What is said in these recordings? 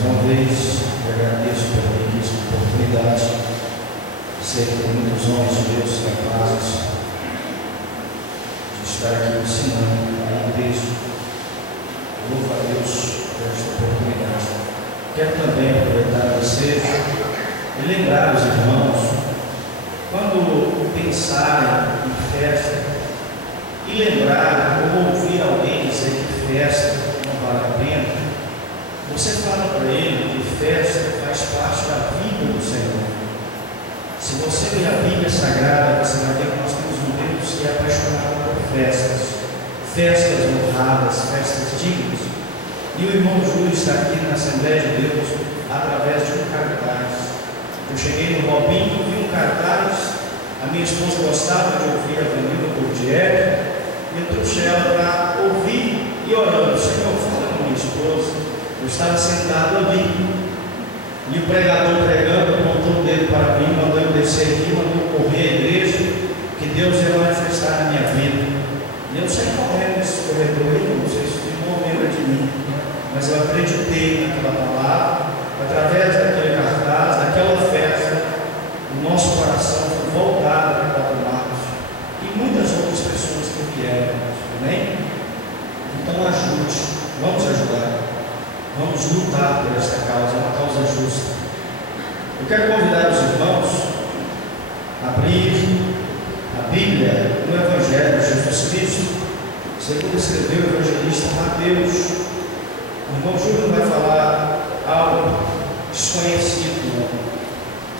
Mais uma vez, eu agradeço pela riquíssima oportunidade de ser com muitos homens de Deus capazes de estar aqui ensinando a igreja. Louvo a Deus por esta oportunidade. Quero também aproveitar você e lembrar os irmãos, quando pensarem em festa, e lembrar ou ouvir alguém dizer que festa não vale a pena, você fala para ele que festa faz parte da vida do Senhor. Se você ler a Bíblia Sagrada, você vai ver que nós temos um Deus que é apaixonado por festas, festas honradas, festas dignas. E o irmão Júlio está aqui na Assembleia de Deus através de um cartaz. Eu cheguei no Robinho, vi um cartaz, a minha esposa gostava de ouvir a Vanilla Cordier, e eu trouxe ela para ouvir e orando. Senhor, fala com minha esposa. Eu estava sentado ali, e o pregador pregando, apontou o dedo para mim, mandou eu descer aqui, mandou eu correr à igreja, que Deus ia manifestar na minha vida. E eu saí correndo nesse corredor aí, não sei se o irmão lembra de mim, mas eu acreditei naquela palavra, através daquele cartaz, daquela festa, o nosso coração foi voltado para Quatro Marcos, e muitas outras pessoas que vieram, amém? Então ajude, vamos ajudar. Vamos lutar por esta causa, é uma causa justa. Eu quero convidar os irmãos a abrir a Bíblia no Evangelho de Jesus Cristo, segundo escreveu o evangelista Mateus. O irmão Júlio vai falar algo desconhecido,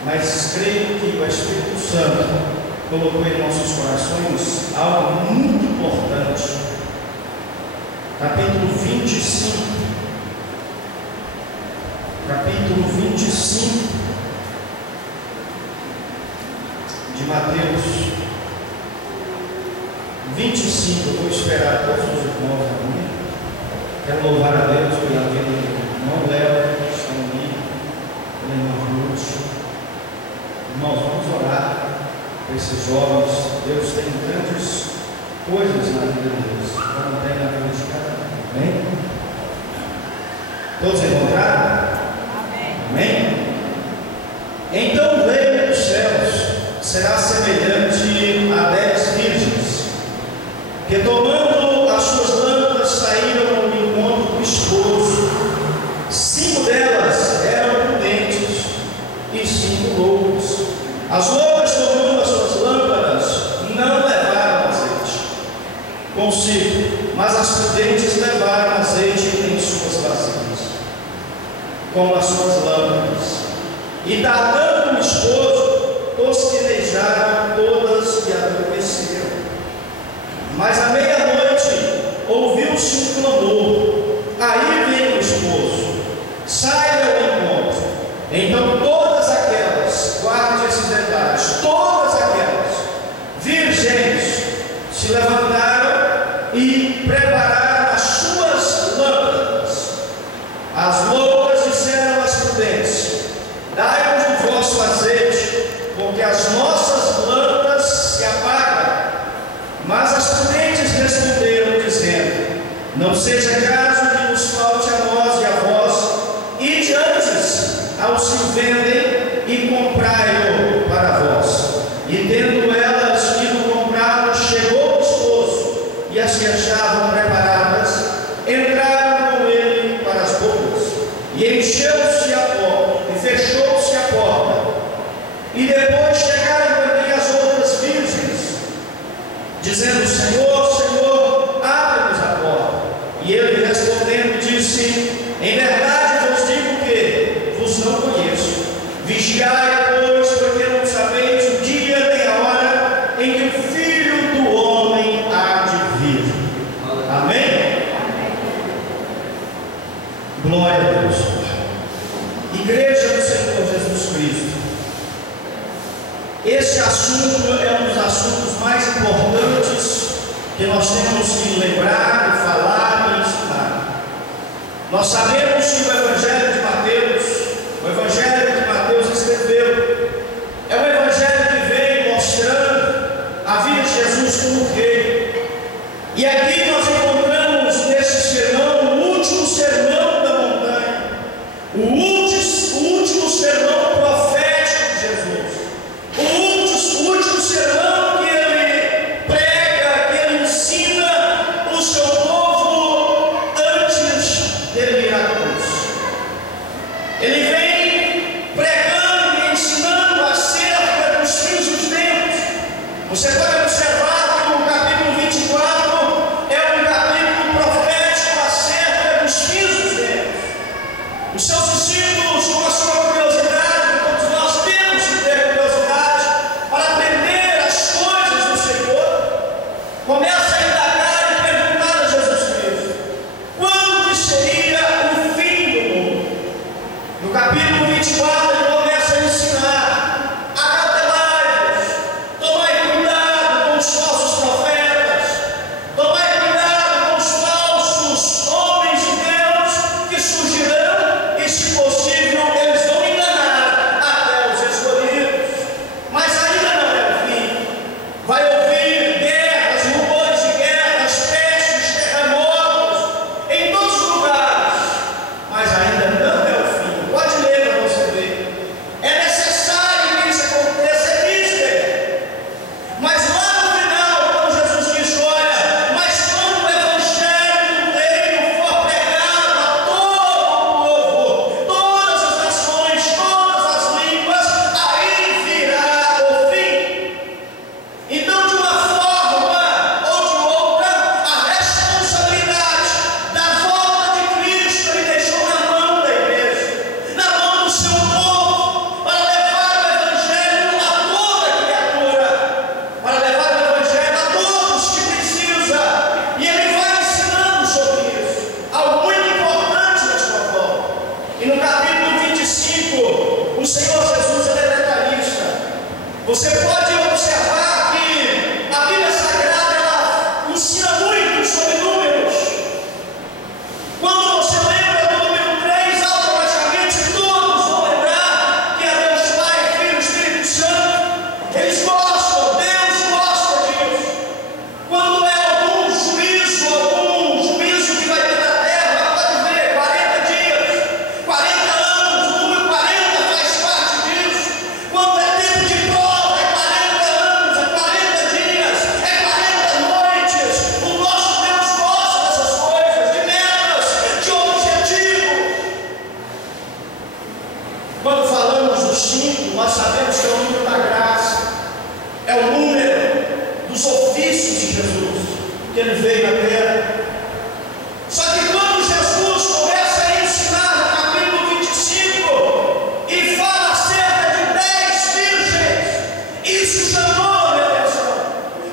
mas creio que o Espírito Santo colocou em nossos corações algo muito importante. Capítulo 25. Capítulo 25 de Mateus 25. Eu vou esperar todos os irmãos aqui. Quero louvar a Deus pela vida do irmão Léo, que estão ali, pela irmã Ruth. Irmãos, vamos orar por esses jovens. Deus tem grandes coisas na vida deles, como tem na vida de cada um. Amém? Todos encontraram? Amém? Então veio dos céus, será semelhante a 10 virgens, que tomando as suas lâmpadas saíram ao encontro do esposo. 5 delas eram prudentes e 5 loucas. As loucas, tomando as suas lâmpadas, não levaram azeite consigo, mas as prudentes levaram azeite em suas vasilhas, com as suas lâmpadas. E tardando o esposo, tosquenejaram todas e adormeceram. Mas à meia-noite ouviu-se um clamor: aí vem o esposo, saia ao encontro. Então todas aquelas, guarde esses detalhes, todas aquelas virgens se levantaram e prepararam as suas lâmpadas. As loucas disseram às prudentes: dai-nos o vosso azeite, porque as nossas lâmpadas se apagam. Mas as prudentes responderam, dizendo: não seja caso que nos falte a nós e a vós, ide antes aos que vendem e comprai-o para vós. E tendo elas ido comprá-lo, chegou o esposo, e as que achavam preparadas entraram com ele para as bodas. E encheu-se a porta, e fechou-se a porta. E depois chegaram também as outras virgens, dizendo: Senhor, Senhor, abre-nos a porta. E ele respondendo disse: em verdade vos digo que vos não conheço. Vigiai, pois, porque não sabeis o dia nem a hora em que o Filho do Homem há de vir. Amém? Glória a Deus. Igreja do Senhor Jesus Cristo, esse assunto é um dos assuntos mais importantes que nós temos que lembrar e falar e ensinar. Nós sabemos que o Evangelho de Mateus, o Evangelho que Mateus escreveu, é um Evangelho que vem mostrando a vida de Jesus como rei. E aqui nós encontramos nesse sermão, o último sermão da montanha, O último sermão profético de Jesus, o último sermão que ele prega, que ele ensina o seu povo antes dele ir à cruz. Ele vem pregando e ensinando acerca dos fins dos tempos. Você pode observar que o capítulo 24 é um capítulo profético acerca dos fins dos tempos. Os seus discípulos, com a sua curiosidade, todos nós temos que ter curiosidade para aprender as coisas do Senhor, começa a indagar e perguntar a Jesus Cristo: quando que seria o fim do mundo? No capítulo 24 ele começa a ensinar: acautelai-vos, tomai cuidado com os falsos profetas, tomai cuidado com os falsos homens de Deus que surgirão, e se possível eles vão enganar até os escolhidos. Mas ainda não é o fim. Vai ouvir guerras, rumores de guerras, pestes, terremotos em todos os lugares, mas ainda não é o fim. Pode ler para você ver. É necessário que isso aconteça, é mister. Mas lá no final, quando Jesus diz: olha, mas quando o evangelho do reino for pregado a todo o povo, todas as nações, todas as línguas, aí virá o fim. Então, de uma forma ou de outra, a responsabilidade da volta de Cristo ele deixou na mão da igreja, na mão do seu povo, para levar o evangelho a toda criatura, para levar o evangelho a todos que precisam. E ele vai ensinando sobre isso, algo muito importante na sua volta. E no capítulo 25, o Senhor Jesus é detalhista. Você pode observar que a Bíblia Sagrada ela ensina muito sobre números. Quando você lembra do número 3, automaticamente todos vão lembrar que é Deus Pai, Filho e Espírito Santo. Eles gostam, Deus gosta disso. Quando é algum juízo que vai ter na terra, pode ver, 40 dias, 40 anos, o número 40 faz parte disso. Quando é tempo de prova, é 40 anos, é 40 dias, é 40 noites. O nosso Deus gosta dessas coisas, de metas, de objetivos. Quando falamos do 5, nós sabemos que é o número da graça, é o número dos ofícios de Jesus, que ele veio na terra. Só que quando Jesus começa a ensinar no capítulo 25 e fala acerca de 10 virgens, isso chamou a minha atenção.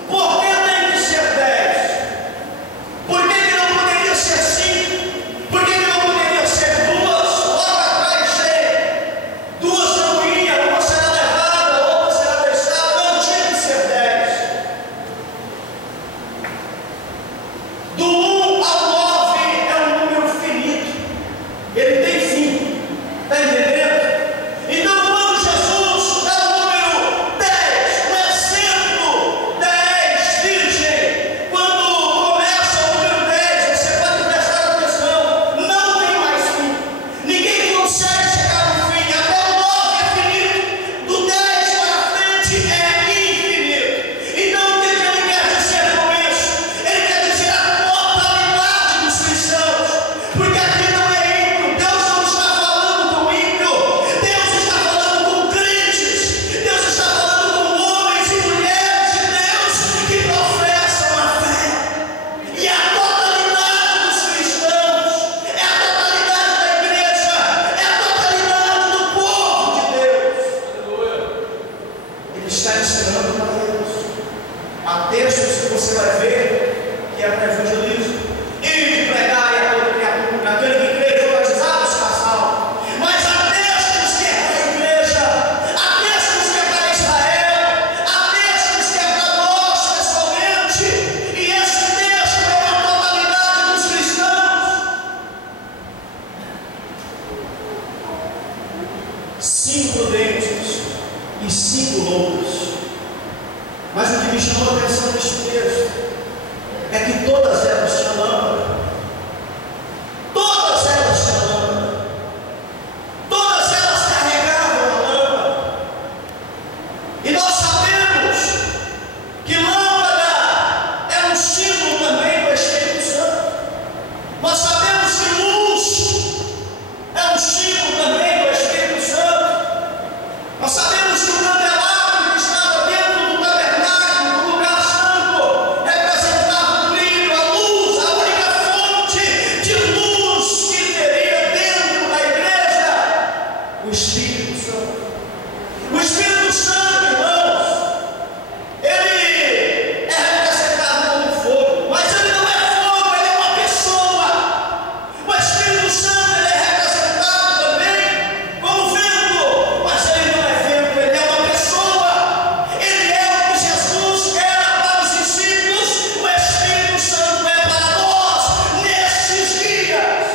Por que tem que ser 10? Por que não poderia ser 5? Por que não poderia ser 2? Logo atrás tem 2 não iam, uma será levada, outra será deixada. Não tinha que ser 10. Do 1 ao 9 é um número finito. Ele tem fim. Está entendendo? Então, quando Jesus dá o número 10, o exemplo 10 virgem, quando começa o número 10, você pode prestar atenção, não tem mais fim. Ninguém consegue chegar no fim. Até o 9 é finito. Do 10 para frente é infinito. Então, o que ele quer dizer com isso? Ele quer dizer a totalidade dos cristãos. Porque aqui não é ímpio. Deus não está falando com ímpio. Deus está falando com crentes. Deus está falando com homens e mulheres de Deus que professam a fé. E a totalidade dos cristãos é a totalidade da igreja, é a totalidade do povo de Deus. Ele está ensinando para Deus. Há textos que você vai ver que é para evangelismo. E de pregar a toda criatura, aquele que crê foi batizado, será salvo. Mas há textos que é para a igreja, há textos que é para Israel, há textos que é para nós pessoalmente. E esse texto é a totalidade dos cristãos. 5 prudentes e 5 loucos. Mas o que me chamou a atenção neste texto é que todas elas tinham lâmpada. Todas elas tinham lâmpada. Espírito Santo. O Espírito Santo, irmãos, ele é representado como fogo, mas ele não é fogo, ele é uma pessoa. O Espírito Santo, ele é representado também como vento, mas ele não é vento, ele é uma pessoa. Ele é o que Jesus era para os discípulos, o Espírito Santo é para nós nesses dias.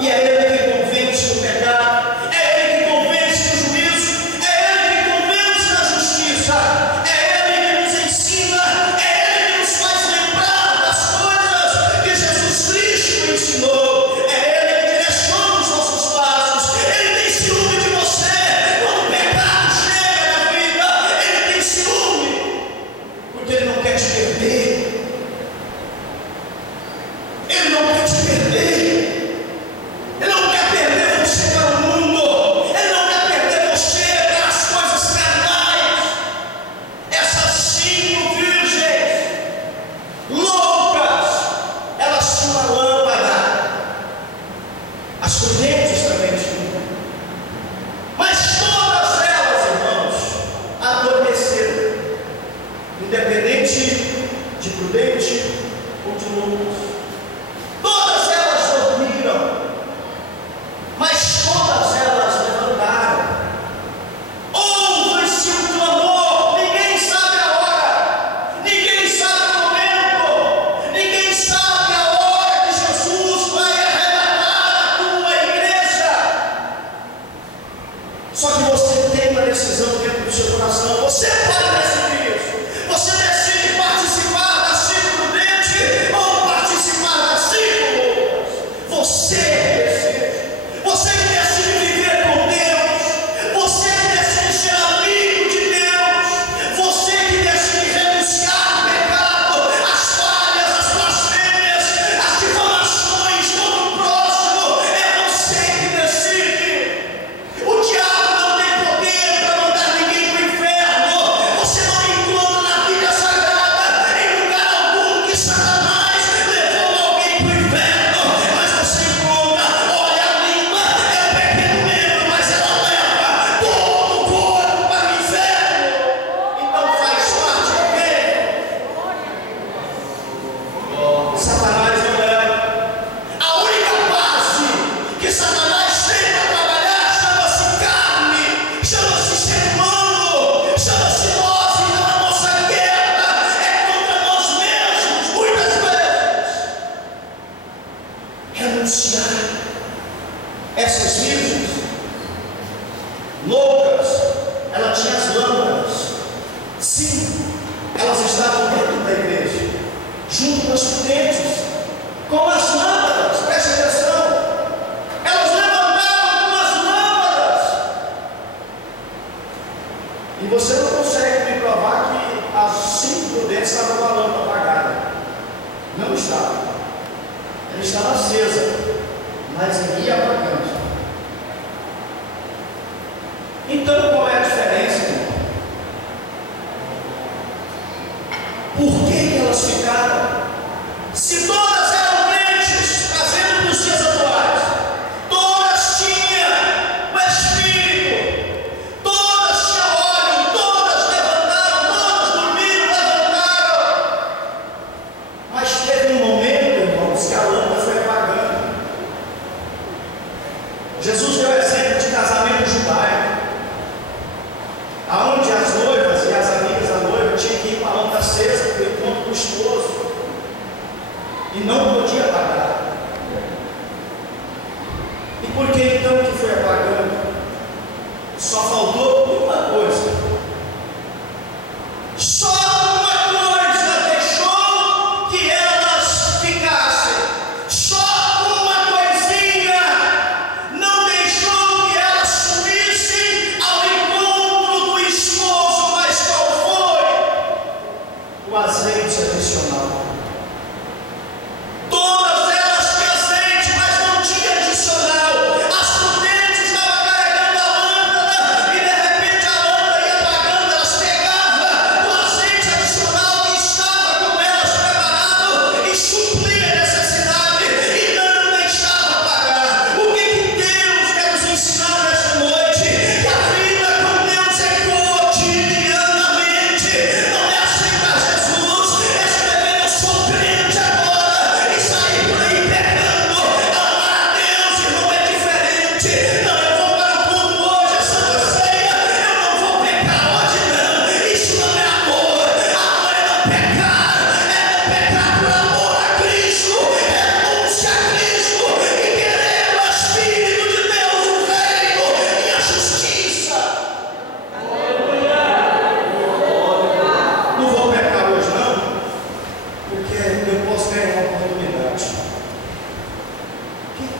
E é ele que convence o pecado, é ele que convence o juízo, é ele que convence a justiça, é ele que nos ensina, é ele que nos faz lembrar das coisas que Jesus Cristo ensinou, é ele que direciona os nossos passos. Ele tem ciúme de você quando o pecado chega na vida, ele tem ciúme, porque ele não quer te perder, ele não quer te perder. Ele não quer perder você para o mundo. Ele não quer perder você para as coisas carnais. Essas 5 virgens loucas, elas tinham uma lâmpada. As prudentes também tinham. Mas todas elas, irmãos, adormeceram. Independente de prudente ou de loucas. Todas elas dormiram. Mas todas elas levantaram. Houve-se um clamor. Ninguém sabe a hora, ninguém sabe o momento, ninguém sabe a hora que Jesus vai arrebatar a tua igreja. Só que você tem uma decisão dentro do seu coração. Você pode decidir isso. Você decide participar da 5 prudente ou participar da 5 loucas. Você decide. Você que decide viver com Deus, você que decide ser amigo de Deus, você que decide renunciar ao pecado, às falhas, às blasfêmias, às difamações contra o próximo, é você que decide. O diabo não tem poder para mandar ninguém para o inferno. Você não encontra na Bíblia Sagrada, em lugar algum, que Satanás levou alguém para o inferno, mas você encontra, olha a língua. É um pequeno membro, mas ela leva todo o corpo para o inferno. Então faz parte de quem? Satanás não leva. A única base que Satanás tem para trabalhar chama-se carne, chama-se ser humano, chama-se nós. Então a nossa guerra é contra nós mesmos, muitas vezes. Renunciar. Essas virgens loucas, ela tinha as lâmpadas. Sim, elas estavam dentro da igreja, junto com as prudentes, com as lâmpadas. Preste atenção, elas levantavam com as lâmpadas. E você não consegue me provar que as 5 prudentes estavam com a lâmpada apagada. Não estava. Ela estava acesa, mas ia apagando. Então qual é a diferença, irmão? Por que elas ficaram? Se todas eram crentes, trazendo para os dias atuais, todas tinham o Espírito, todas tinham óleo, todas levantaram, todas dormiram, levantaram. Mas teve um momento, irmãos, que a lâmpada foi apagando. Jesus deu exemplo de casamento judaico, aonde as noivas e as amigas da noiva tinham que ir com a lâmpada acesa para o encontro do esposo, e não podia apagar. E por que então que foi apagando? Só faltou uma coisa. Só uma coisa deixou que elas ficassem. Só uma coisinha não deixou que elas subissem ao encontro do esposo. Mas qual foi? O azeite adicional. Todas elas tinham azeite, mas não tinha adicional. As prudentes estavam carregando a lâmpada e de repente crente, não, eu vou para o culto hoje, a Santa Ceia, eu não vou pecar hoje não. Isso não é amor. Amor é não pecar por amor a Cristo, renúncia a Cristo e querer o Espírito de Deus, o reino e a justiça. Não vou pecar hoje não, porque eu posso ganhar uma oportunidade.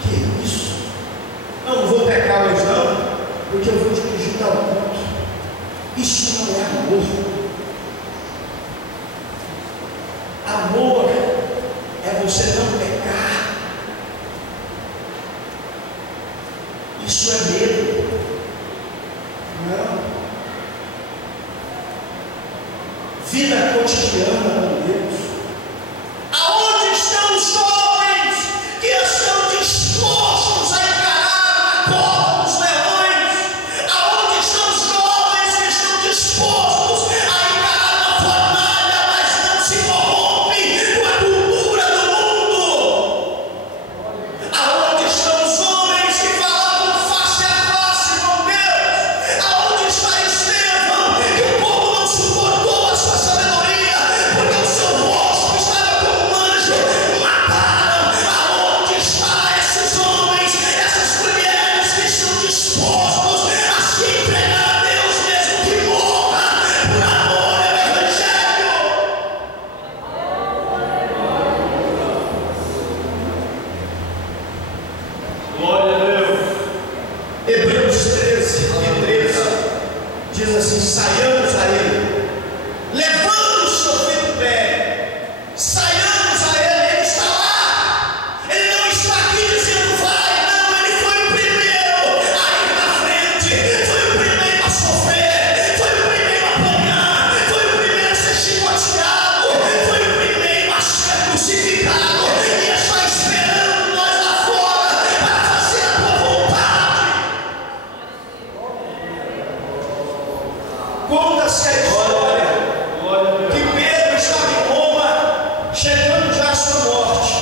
Que é isso? Não vou pecar hoje não, porque eu vou dirigir tal ponto. Isso não é amor. Amor é você não pecar. Isso é medo. Não. Vida cotidiana com Deus. Aonde estão os jovens que estão dispostos a encarar a cova dos leões? Aonde estão os jovens que estão dispostos a encarar uma fornalha, mas não se corrompem com a cultura do mundo? Aonde estão os homens que falavam face a face com Deus? Aonde está Estevão, que o povo não suportou a sua sabedoria, porque o seu rosto estava como um anjo? Mataram. Aonde estão esses homens, essas mulheres que estão dispostos a se entregar a Deus, mesmo que morra por amor ao Evangelho? Glória a Deus. Hebreus 13:13 diz assim: saiamos a Ele, levando o seu filho pé, saiamos a Ele. Ele está lá, Ele não está aqui dizendo vai, não, Ele foi o primeiro a ir na frente, foi o primeiro a sofrer, foi o primeiro a apanhar, foi o primeiro a ser chicoteado, foi o primeiro a ser crucificado, e está esperando nós lá fora para fazer a tua vontade. Conta-se a história que Pedro estava em Roma, chegando já à sua morte.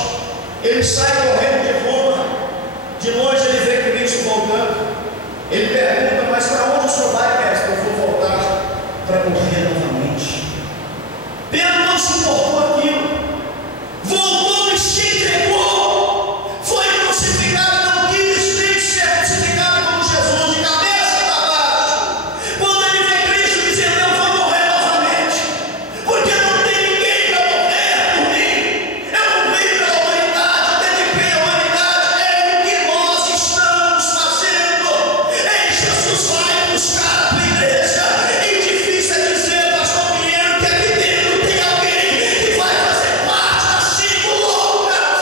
Ele sai correndo de Roma, de longe ele vê Cristo voltando. Ele pergunta: mas para onde o senhor vai, mestre? Eu vou voltar para morrer novamente. Pedro não suportou aquilo, voltou e se entregou, foi crucificado, não quis nem ser crucificado como Jesus, de cabeça para baixo. Quando ele vê Cristo dizendo: eu vou morrer novamente, porque não tem ninguém para morrer por mim, eu morri pela humanidade, dediquei a humanidade. É o que nós estamos fazendo. Ei, Jesus vai buscar a tua igreja, e difícil é dizer, pastor Pinheiro, que aqui dentro tem alguém que vai fazer parte das 5 loucas.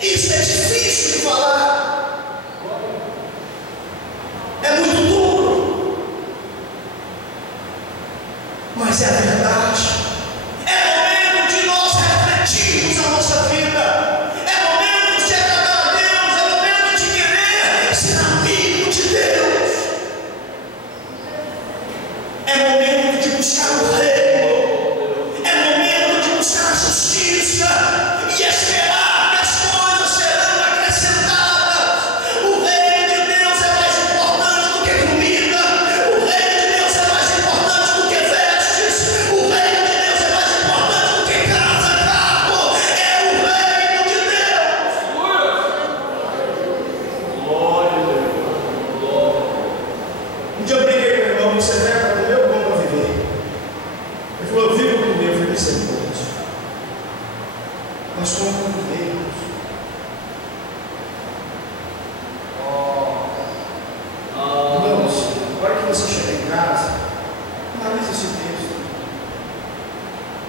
Isso é difícil de falar, é muito duro, mas é a verdade. É momento de nós refletirmos a nossa vida, é momento de agradar a Deus, é momento de querer ser amigo de Deus, é momento de buscar o reino, é momento de buscar a justiça e esperar que as coisas serão acrescentadas. O reino de Deus é mais importante do que comida, o reino de Deus é mais importante do que vestes, o reino de Deus é mais importante do que casa, carro. É o reino de Deus. Um dia eu briguei com o irmão: você vai para comer ou bom para viver? Ele falou: eu vivo com Deus. Eu falei: isso é importante. Nós como vivemos. Irmãos, na hora que você chega em casa, analisa esse texto.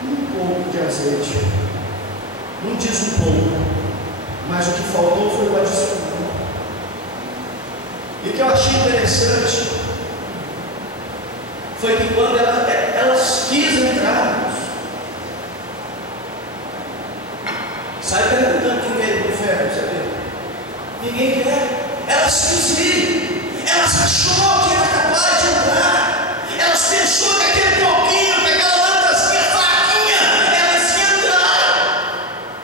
Um pouco de azeite. Não diz um pouco, mas o que faltou foi o adicional. E o que eu achei interessante foi que quando elas quis entrar, sai perguntando quem quer ir para o inferno, sabe? Ninguém quer. Elas quis ir, elas achou que era capaz de entrar, elas pensou que aquele pouquinho, que aquela lâmpadazinha fraquinha, elas iam entrar.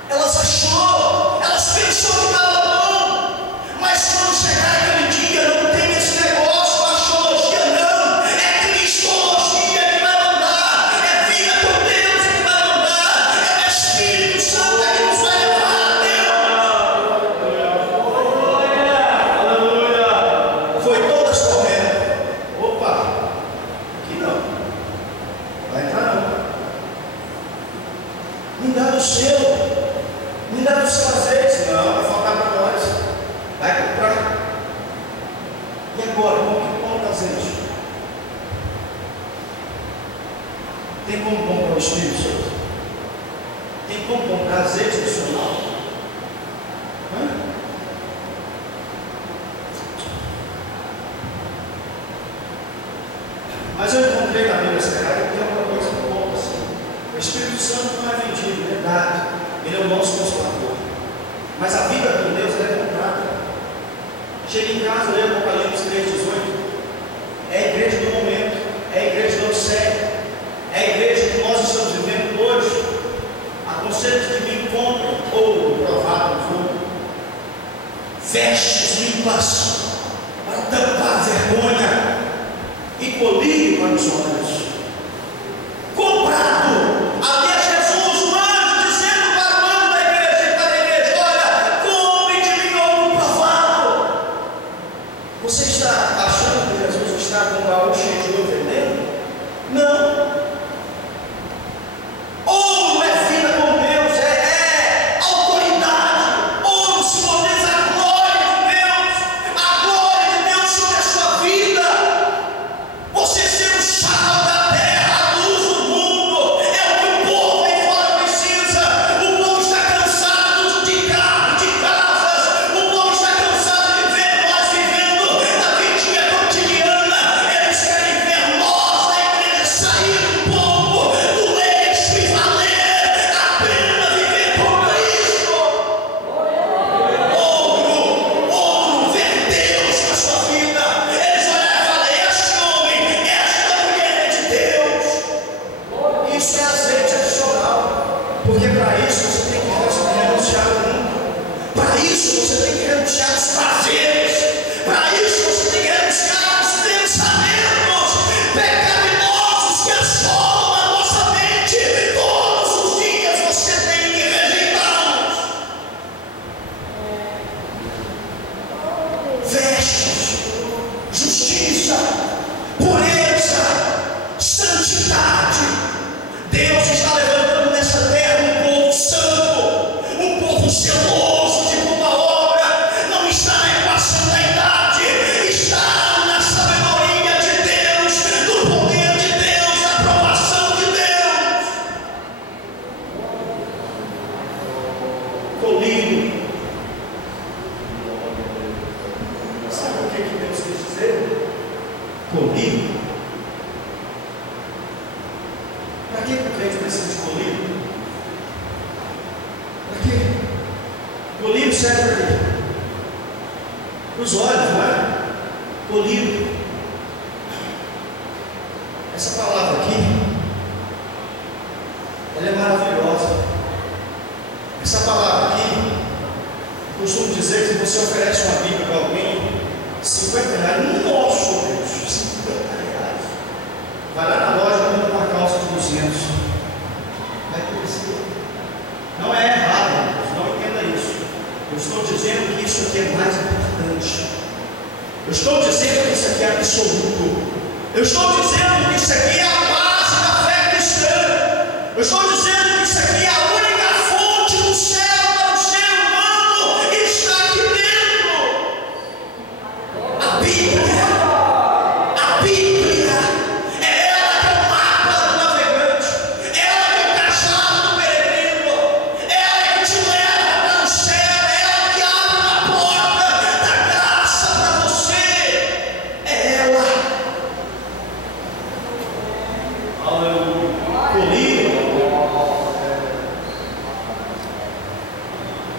Elas achou, elas pensou que estava bom, mas quando Tem como comprar o Espírito Santo? Tem como comprar azeite adicional? Mas eu encontrei na Bíblia Sagrada que tem alguma coisa que conta assim. O Espírito Santo não é vendido, é verdade. Ele é o nosso consolador. Mas a vida com Deus é comprada. Chega em casa, lê Apocalipse 3,18. É a igreja do momento, é a igreja do século, é a igreja que nós estamos vivendo hoje. Aconselho que me encontrem ouro provado no fogo, vestes limpas para tampar a vergonha e colírio para os olhos. Comprado. Ali é Jesus, o anjo, dizendo para o anjo da igreja e para a igreja: olha, compre de mim ouro provado. Você está achando que Jesus está com um baú cheio de ouro vendendo? Não. Ouro é vida com Deus, é autoridade. Ouro simboliza a glória de Deus sobre a sua vida. Você ser o sal da terra, a luz do mundo, é o que o povo aí fora precisa. O povo está cansado de carro, de casas. O povo está cansado de ver nós vivendo a vidinha cotidiana. Eles querem ver nós, da igreja, sair um pouco do eixo e valer a pena viver com Cristo. Ouro, ver Deus na sua vida. Eles olharam e falaram: este homem, esta mulher é de Deus. Isso é azeite adicional, porque para isso você tem que renunciar ao mundo, para isso você tem que renunciar aos prazeres, para isso você tem que renunciar aos pensamentos pecaminosos que assolam a nossa mente. Todos os dias você tem que rejeitá-los. Vestes, justiça, pureza, santidade. Deus está levantando nessa terra um povo santo, um povo zeloso de boa obra. Não está na equação da idade, está na sabedoria de Deus, do poder de Deus, da aprovação de Deus. Colírio. Sabe o que Deus quis dizer? Colírio. Para que o crente precisa de colírio? Para quê? Colírio serve para quê? Para os olhos, não é? Colírio. Essa palavra aqui, ela é maravilhosa. Essa palavra aqui, eu costumo dizer que você oferece uma Bíblia para alguém, R$50, nosso Deus, R$50. Vai lá na loja, compra uma calça de 200. Vai crescer. Não é errado, não entenda isso. Eu estou dizendo que isso aqui é mais importante. Eu estou dizendo que isso aqui é absoluto. Eu estou dizendo que isso aqui é a base da fé cristã. Eu estou dizendo que isso aqui é a única fonte do céu para o ser humano e está aqui dentro. A Bíblia. A Bíblia. É ela que é o mapa do navegante. Ela que é o cajado do peregrino. Ela que te leva para o céu. Ela que abre a porta da graça para você. É ela. Colírio.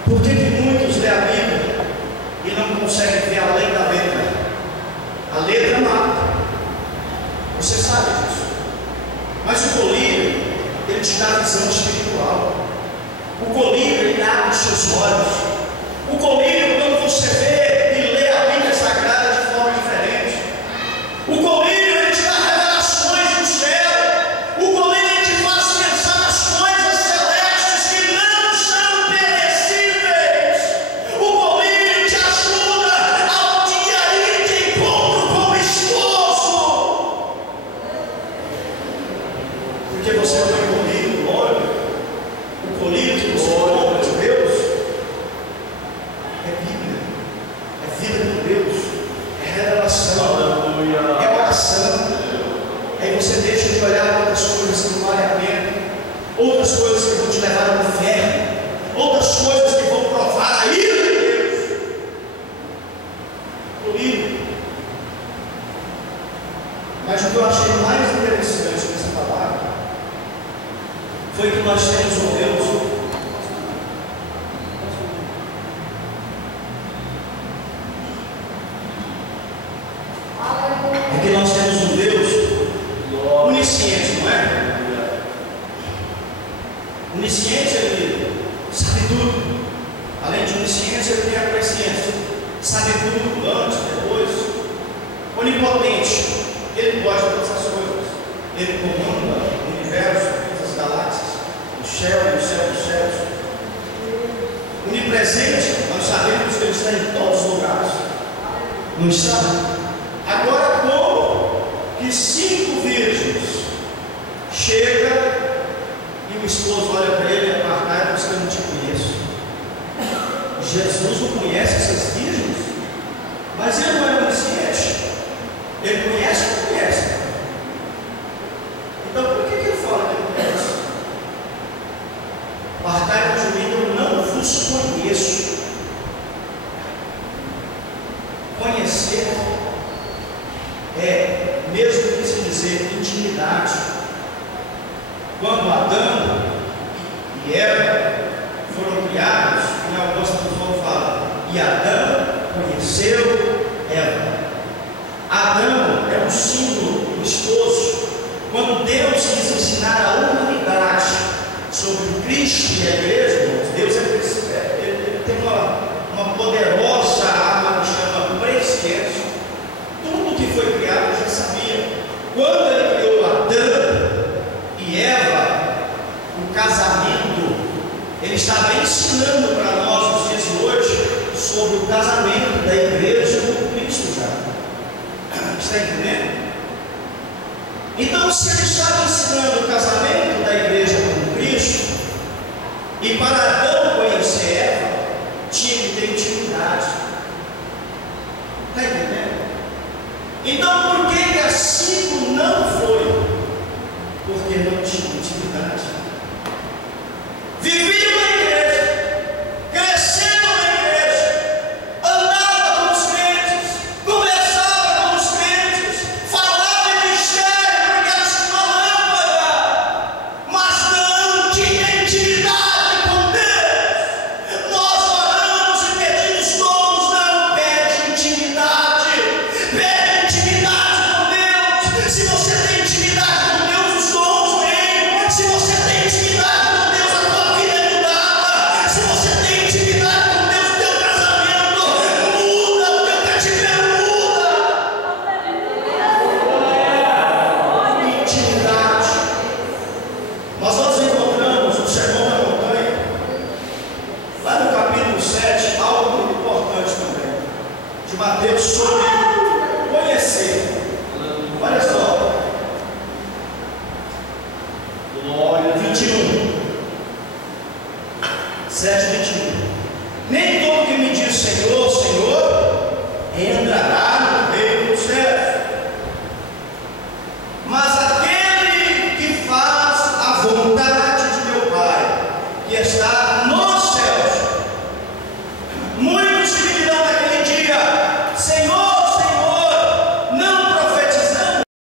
Por que muitos lêem a Bíblia e não conseguem ver além da letra? A letra mata. Você sabe disso. Mas o colírio, ele te dá visão espiritual. O colírio, ele abre os seus olhos. O colírio, quando você vê e lê a Bíblia Sagrada de forma diferente. O colírio, ele te dá revelações do céu. O colírio, ele te faz pensar nas coisas celestes que não são perecíveis. O colírio te ajuda ao dia ir de encontro com o esposo. Porque você não é colírio do óleo. O colírio que você compra de Deus é Bíblia, é vida com Deus, é revelação, é oração. Aí você deixa de olhar outras coisas que não valem a pena, outras coisas que vão te levar ao inferno, outras coisas que vão provar a ira de Deus. Comigo. Mas o que eu achei mais interessante nessa palavra foi que nós temos um Deus. É que nós temos um Deus onisciente, não é? Onisciente, ele sabe tudo. Além de onisciente, ele tem a presciência. Sabe tudo, antes, depois. Onipotente, ele pode todas as coisas. Ele comanda o universo, todas as galáxias, o céu e o céu dos céus. Onipresente, nós sabemos que ele está em todos os lugares. Não está? Agora, como que 5 virgens chega e o esposo olha para ele e apartar, porque eu não te conheço. Jesus não conhece essas virgens, mas ele não é onisciente. Ele conhece ou não conhece? Então por que ele fala que ele conhece? Apartai-vos de mim, eu não vos conheço. Conhecer é mesmo que se dizer intimidade. Quando Adão e Eva foram criados, em algumas pessoas falam, e Adão conheceu Eva. Adão é um símbolo do esposo. Quando Deus quis ensinar a humanidade sobre Cristo e a igreja, Deus ele tem uma poderosa arma que chama presciência. Tudo que foi criado já sabia. Quando ele criou Adão e Eva, o casamento, ele estava ensinando para nós nos dias de hoje sobre o casamento da igreja com Cristo já. Está entendendo? Então, se ele estava ensinando o casamento da igreja com Cristo, e para Adão conhecer Eva, tinha que ter intimidade. Está entendendo? Então, por que a 5 não foi? Porque não tinha intimidade. Viviam na igreja, crescendo na igreja, andava com os crentes, conversava com os crentes, falava em mistério, porque era uma lâmpada, mas não tinha intimidade com Deus. Nós oramos e pedimos dons, não pede intimidade, pede intimidade com Deus. Se você tem intimidade com Deus, os dons vêm. Se você tem intimidade com Deus, a tua vida é mudada. Se você tem intimidade com Deus, o teu casamento muda, o teu cativeiro muda. Intimidade. Nós nos encontramos no Sermão da Montanha, lá no capítulo 7, algo muito importante também, de Mateus, sobre conhecer. Olha só, 21, 7,